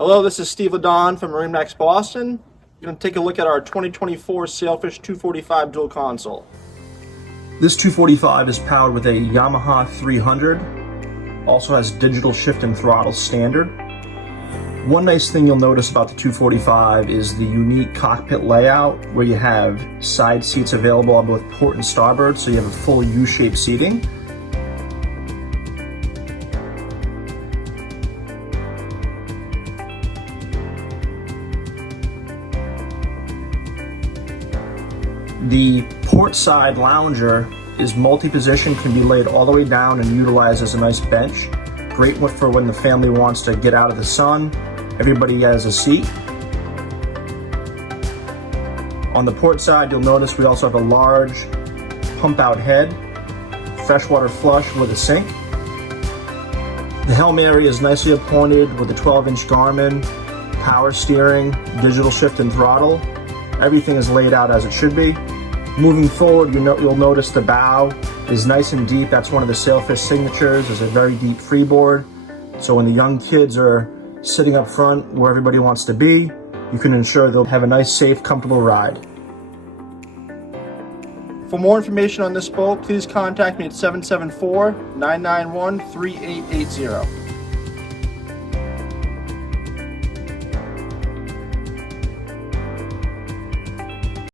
Hello, this is Steve Ladon from MarineMax Boston. We're going to take a look at our 2024 Sailfish 245 dual console. This 245 is powered with a Yamaha 300, also has digital shift and throttle standard. One nice thing you'll notice about the 245 is the unique cockpit layout where you have side seats available on both port and starboard, so you have a full U-shaped seating. The port side lounger is multi-position, can be laid all the way down and utilized as a nice bench. Great for when the family wants to get out of the sun. Everybody has a seat. On the port side, you'll notice we also have a large pump-out head, freshwater flush with a sink. The helm area is nicely appointed with a 12-inch Garmin, power steering, digital shift and throttle. Everything is laid out as it should be. Moving forward, you'll notice the bow is nice and deep. That's one of the Sailfish signatures, is a very deep freeboard. So when the young kids are sitting up front where everybody wants to be, you can ensure they'll have a nice, safe, comfortable ride. For more information on this boat, please contact me at 774-991-3880.